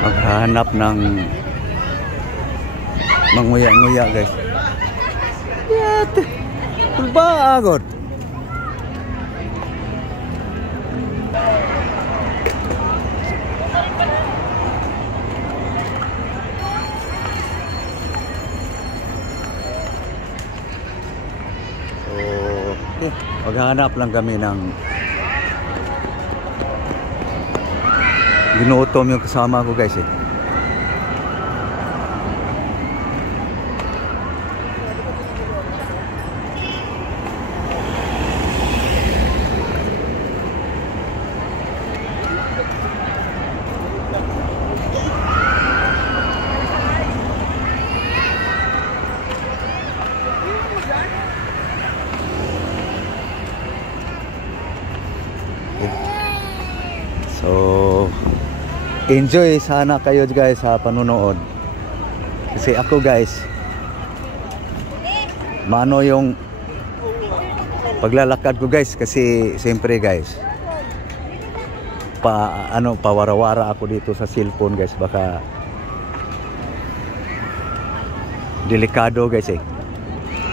Maghahanap ng manguya-nguya guys. Yat, pagbagot. So, maghahanap lang kami ng ginutom yung kasama ko guys eh. So enjoy sana kayo guys sa panunood. Kasi ako guys, mano yung paglalakad ko guys. Kasi siyempre guys, pawara-wara ako dito sa cellphone guys. Baka delikado guys eh.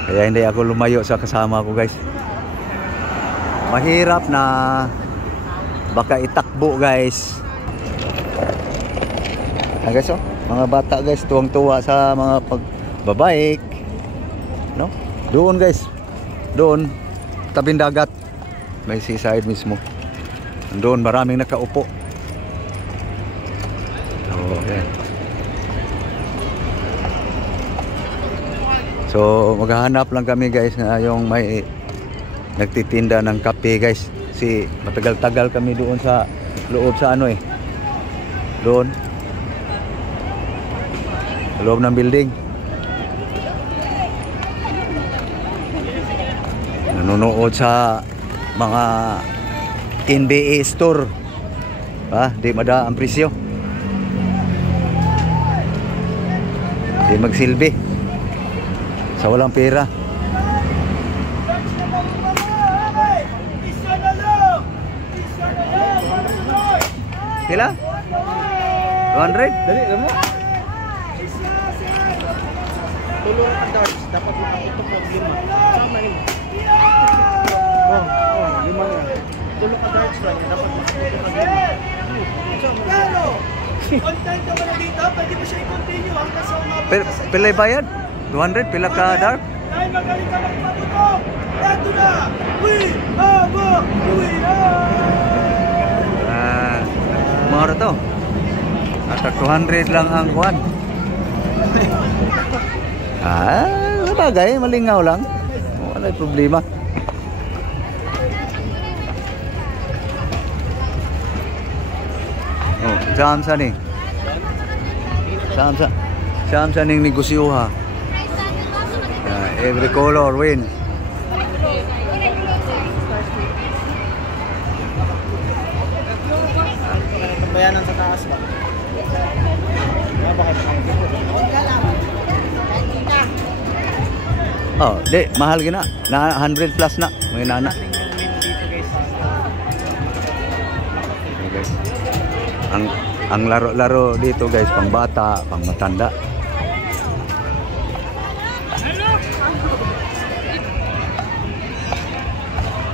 Kaya hindi ako lumayo sa kasama ko guys. Mahirap na baka itakbo guys. Guys, oh, mga bata guys, tuwang-tuwa sa mga pagbabike, no? Doon guys, doon tabing dagat, may seaside mismo. Doon maraming nakaupo. Okay. So maghahanap lang kami guys na yung may nagtitinda ng kape guys. Si matagal-tagal kami doon sa loob sa ano eh, doon loob ng building. Nanonood sa mga NBA store. Di mada ang presyo. Di magsilbi sa walang pera. Kila? 200? Dali, mo. Tulong ang darts, dapat makaputok ng 5. Sama rin mo. Lima na. Tulong ang darts lang, dapat makaputok ng 5. Pero, content ka wala dito, pwede mo siya i-continue hanggang sa umabot. Pila'y bayad? 200? Pila ka dart? Dahil magaling ka magpaputok! Eto na! We have a winner! Mahal to. Nasa 200 lang ang kuwan. Sabagay, malingaw lang. Wala problema. Oh, samsa ni. Samsa ning negosyo ha. Every color win. Bayanan sa taas ba? Oh, di, mahal gina. Na 100 plus na. May nana. Okay, guys. Ang laro-laro dito guys, pang bata, pang matanda.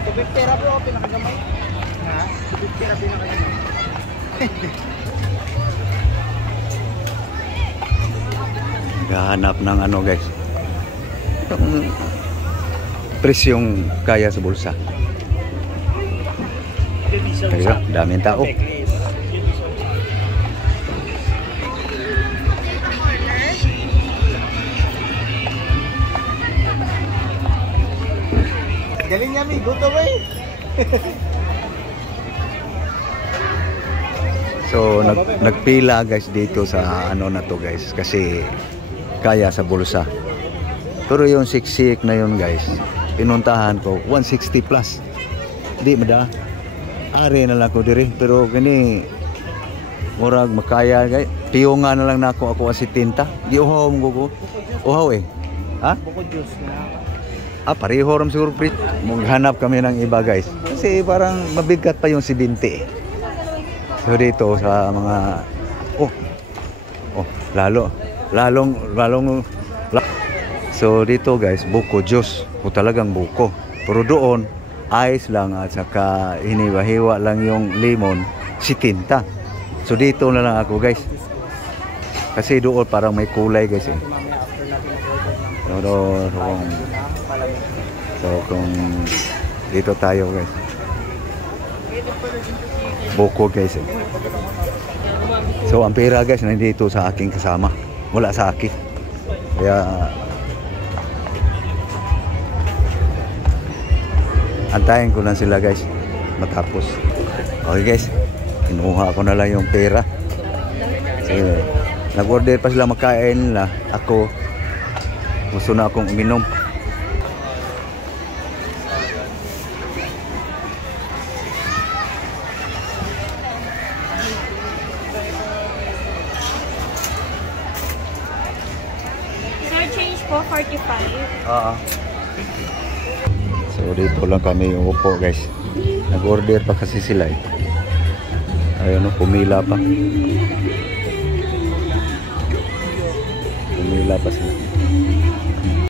Tubig pera bro, pinakagamay. Ha? Tubig pera pinakagamay. Gahanap ng ano guys, yung presyong kaya sa bulsa. Kaya daming tao. Galing niya, Mi. Good away. So nagpila guys dito sa ano na to guys kasi kaya sa bulsa. Pero yung siksik na yun guys, pinuntahan ko 160 plus. Di mada. Ari na lang ko diri pero kini murag makaya guys. Piyonga na lang nako ako asi tinta. Di uhaw mo ko. Uhaw eh. Ha? Buko juice na. Pareho ram siguro pre. Maghanap kami ng iba guys. Kasi parang mabigat pa yung 70. So dito sa mga lalong so dito guys buko juice o talagang buko pero doon ice lang at saka hiniwa-hiwa lang yung lemon si tinta. So dito na lang ako guys kasi doon parang may kulay guys eh. So kung dito tayo guys buko guys eh. So ang pera guys nandito sa aking kasama, wala sa akin kaya antayin ko lang sila guys matapos. Okay guys, kinuha ko na lang yung pera kasi nag-order pa sila makain nila, ako gusto na akong uminom. Po 45. So dito lang kami yung upo guys. Nag-order pa kasi sila eh. Ayun, pumila pa. Pumila pa sila.